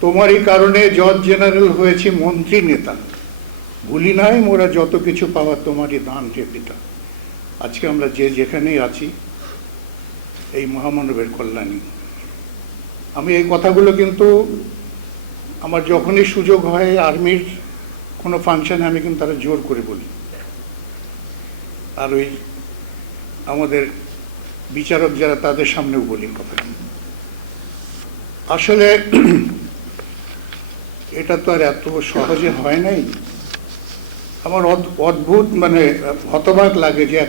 তোমারই কারণে জজ জেনারেল হয়েছি মন্ত্রী নেতা। ভুলি নাই, মোরা যত কিছু পাওয়া তোমারই দান রে পিতা। আজকে আমরা যে যেখানেই আছি, এই মহামানবের কল্যাণী। আমি এই কথাগুলো কিন্তু আমার যখনই সুযোগ হয় আর্মির কোনো ফাংশানে, আমি কিন্তু তারা জোর করে বলি। আর ওই আমাদের বিচারক যারা, তাদের সামনেও বলি কথা আসলে এটা তো আর এত সহজে হয় নাই। আমার অদ্ভুত মানে হতবাক লাগে যে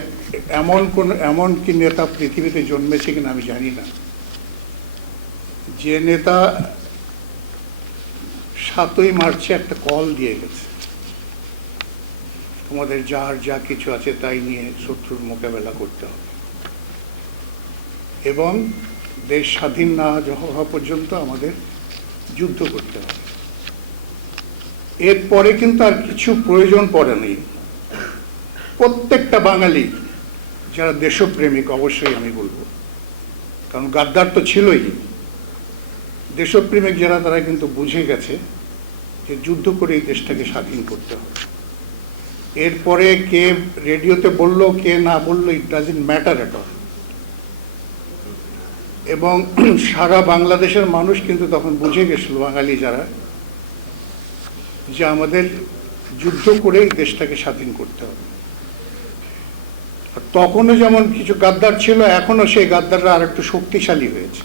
এমন কোন, এমন কি নেতা পৃথিবীতে জন্মেছে কিনা আমি জানি না। যে নেতা সাতই মার্চে একটা কল দিয়ে গেছে। তোমাদের যার যা কিছু আছে তাই নিয়ে শত্রুর মোকাবেলা করতে হবে। এবং দেশ স্বাধীন না হওয়া পর্যন্ত আমাদের যুদ্ধ করতে হবে। এরপরে কিন্তু আর কিছু প্রয়োজন পড়ে নেই। প্রত্যেকটা বাঙালি, যারা দেশপ্রেমিক, অবশ্যই আমি বলব। কারণ গাদ্দার তো ছিলই। দেশপ্রেমিক যারা, তারা কিন্তু বুঝে গেছে যে যুদ্ধ করে এই দেশটাকে স্বাধীন করতে হবে। এরপরে কে রেডিওতে বলল, কে না বলল it doesn't matter at all এবং সারা বাংলাদেশের মানুষ কিন্তু তখন বুঝে গেছিল, বাঙালি যারা যে আমাদের যুদ্ধ করেই দেশটাকে স্বাধীন করতে হবে। তখনও যেমন কিছু গাদ্দার ছিল এখনও সেই গাদ্দাররা আর একটু শক্তিশালী হয়েছে।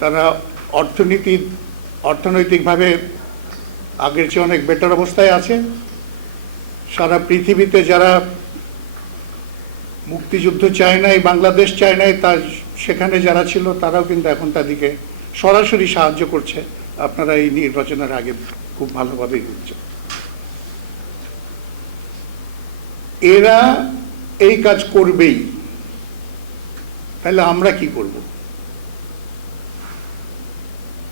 তারা অর্থনীতি, অর্থনৈতিকভাবে আগের চেয়ে অনেক বেটার অবস্থায় আছে। সারা পৃথিবীতে যারা মুক্তিযুদ্ধ চায় নাই, বাংলাদেশ চায় নাই, তার সেখানে যারা ছিল, তারাও কিন্তু এখন তাদেরকে সরাসরি সাহায্য করছে। আপনারা এই নির্বাচনের আগে খুব ভালোভাবেই বুঝছেন এরা এই কাজ করবেই। তাহলে আমরা কি করব?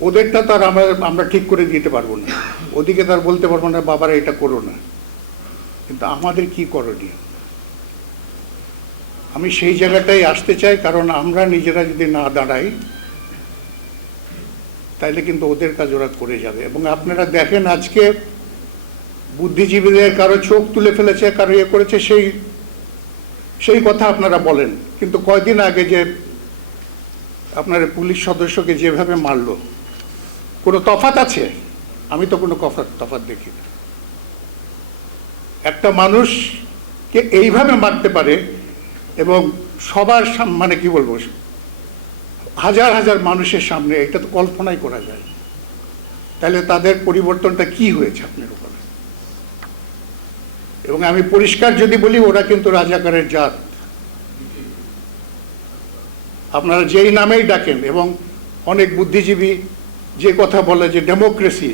ওদেরটা তো আর আমরা আমরা ঠিক করে দিতে পারব না। ওদিকে তার বলতে পারব না, বাবারা, এটা করো না। কিন্তু আমাদের কি করণীয়? আমি সেই জায়গাটাই আসতে চাই, কারণ আমরা নিজেরা যদি না দাঁড়াই তাইলে কিন্তু ওদের কাজ ওরা করে যাবে। এবং আপনারা দেখেন আজকে বুদ্ধিজীবীদের কারও চোখ তুলে ফেলেছে, কারও ইয়ে করেছে, সেই সেই কথা আপনারা বলেন। কিন্তু কয়দিন আগে যে আপনার পুলিশ সদস্যকে যেভাবে মারলো, কোনো তফাত আছে? আমি তো কোনো কফাত তফাত দেখি না। একটা মানুষকে এইভাবে মারতে পারে এবং সবার মানে কি বলব হাজার হাজার মানুষের সামনে, এটা তো কল্পনাই করা যায়। তাহলে তাদের পরিবর্তনটা কি হয়েছে আপনার উপরে? এবং আমি পরিষ্কার যদি বলি, ওরা কিন্তু রাজাকারের জাত। আপনারা যেই নামেই ডাকেন, এবং অনেক বুদ্ধিজীবী যে কথা বলে যে ডেমোক্রেসি